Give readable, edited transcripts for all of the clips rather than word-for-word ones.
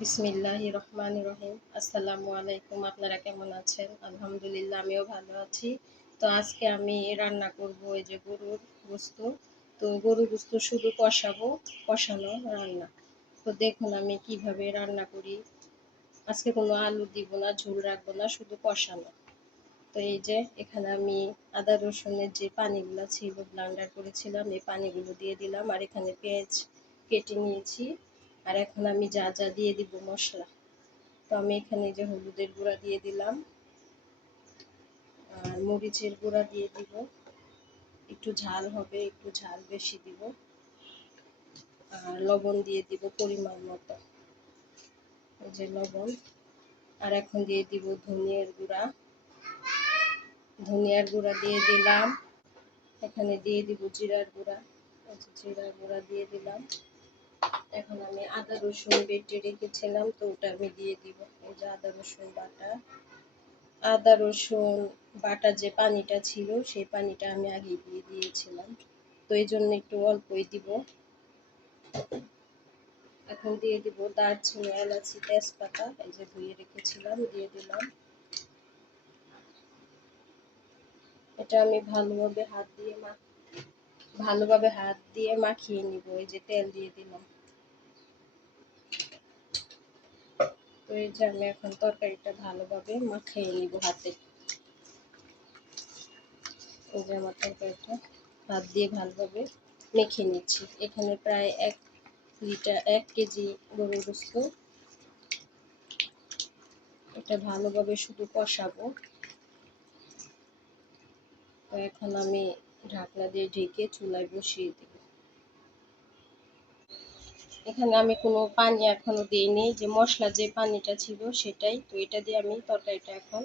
বিসমিল্লাহির রহমানির রহিম। আসসালামু আলাইকুম। আপনারা কেমন আছেন? আলহামদুলিল্লাহ, আমিও ভালো আছি। তো আজকে আমি রান্না করব এই যে গরুর গোস্ত। তো গরুর গোস্ত শুধু কষানো রান্না। তো দেখুন আমি কিভাবে রান্না করি। আজকে কোনো আলু দিব না, ঝোল রাখবো না, শুধু কষানো। তো এই যে এখানে আমি আদা রসুনের যে পানিগুলো ছিল ব্লেন্ডার করেছিলাম, এই পানিগুলো দিয়ে দিলাম। আর এখানে পেঁয়াজ কেটে নিয়েছি। আর এখন আমি যা যা দিয়ে দিব মশলা, তো আমি এখানে যে হলুদের গুঁড়া দিয়ে দিলাম, আর মরিচের গুঁড়া দিয়ে দিব, একটু ঝাল হবে, একটু ঝাল বেশি দিব, আর লবণ দিয়ে দিব পরিমাণ মতো, এই যে লবণ। আর এখন দিয়ে দিব ধনিয়ার গুঁড়া দিয়ে দিলাম। এখানে দিয়ে দিব জিরার গুঁড়া, জিরার গুঁড়া দিয়ে দিলাম। এখন আমি আদা রসুন বেটে রেখেছিলাম, তো ওটা আমি দিয়ে দিব। এই যে আদা রসুন বাটা যে পানিটা ছিল সেই পানিটা আমি আগে দিয়ে দিয়েছিলাম, তো এই জন্য একটু অল্পই দিব। এখন দিয়ে দিব দারচিনি, এলাচি, তেজপাতা, এই যে ধুয়ে রেখেছিলাম, দিয়ে দিলাম। এটা আমি ভালোভাবে হাত দিয়ে মাখিয়ে নিব। এই যে তেল দিয়ে দিলাম। তো এই যে আমি এখন তরকারিটা ভালোভাবে মাখিয়ে নিব হাতে। এই যে আমার তরকারিটা হাত দিয়ে ভালোভাবে মেখে নিচ্ছি। এখানে প্রায় 1 কেজি গরুর গোস্ত। এটা ভালোভাবে শুধু কষাবো। তো এখন আমি ঢাকনা দিয়ে ঢেকে চুলায় বসিয়ে দেব। এখানে আমি কোনো পানি এখনো দিইনি, যে মশলা যে পানিটা ছিল সেটাই। তো এটা দিয়ে আমি তরকারিটা এখন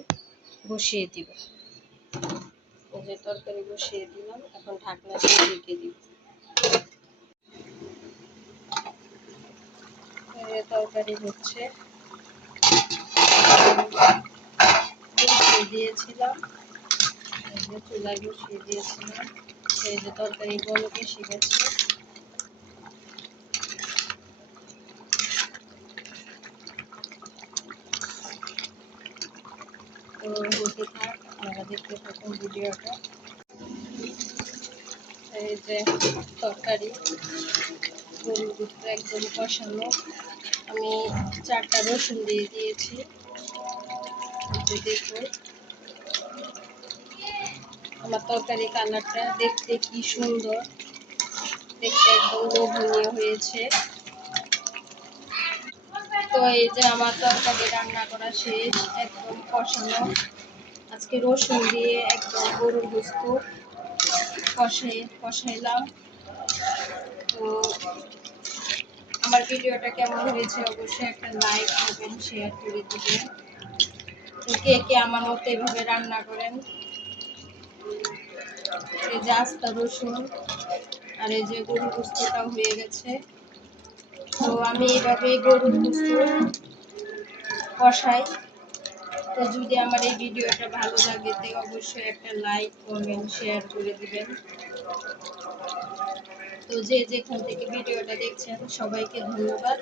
বসিয়ে দিব। এই যে তরকারি বসিয়ে দিলাম, এখন ঢাকনা দিয়ে ঢেকে দিব। তরকারি হচ্ছে, দিয়েছিলাম, চুলায় বসিয়ে দিয়েছিলাম। এই যে তরকারি বলক এসে গেছে। তো হতে থাক, আপনারা দেখতে থাকুন ভিডিওটা। এই যে তরকারি গরুর গোস্ত একদম কষানো। আমি 4টা রসুন দিয়ে দিয়েছি। দেখুন আমার তরকারি কালারটা দেখতে কি সুন্দর, দেখতে একদম লোভনীয় হয়েছে। তো এই যে আমার তরকারি রান্না করা শেষ, একদম কষানো। আজকে রসুন দিয়ে একদম গরুর গোস্ত কষাইলাম। তো আমার ভিডিওটা কেমন হয়েছে অবশ্যই একটা লাইক করবেন, শেয়ার করে দিবেন। তো কে কে আমার মতো এভাবে রান্না করেন। এই যে আস্তা রসুন আর এই যে গরুর গোস্তটাও হয়ে গেছে। তো আমি এভাবে গরুর গোস্ত কষাই। তো যদি আমার এই ভিডিওটা ভালো লাগে তো অবশ্যই একটা লাইক, কমেন্ট, শেয়ার করে দিবেন। তো যে যেখান থেকে ভিডিওটা দেখছেন সবাইকে ধন্যবাদ।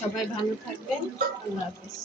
সবাই ভালো থাকবেন। আল্লাহ হাফেজ।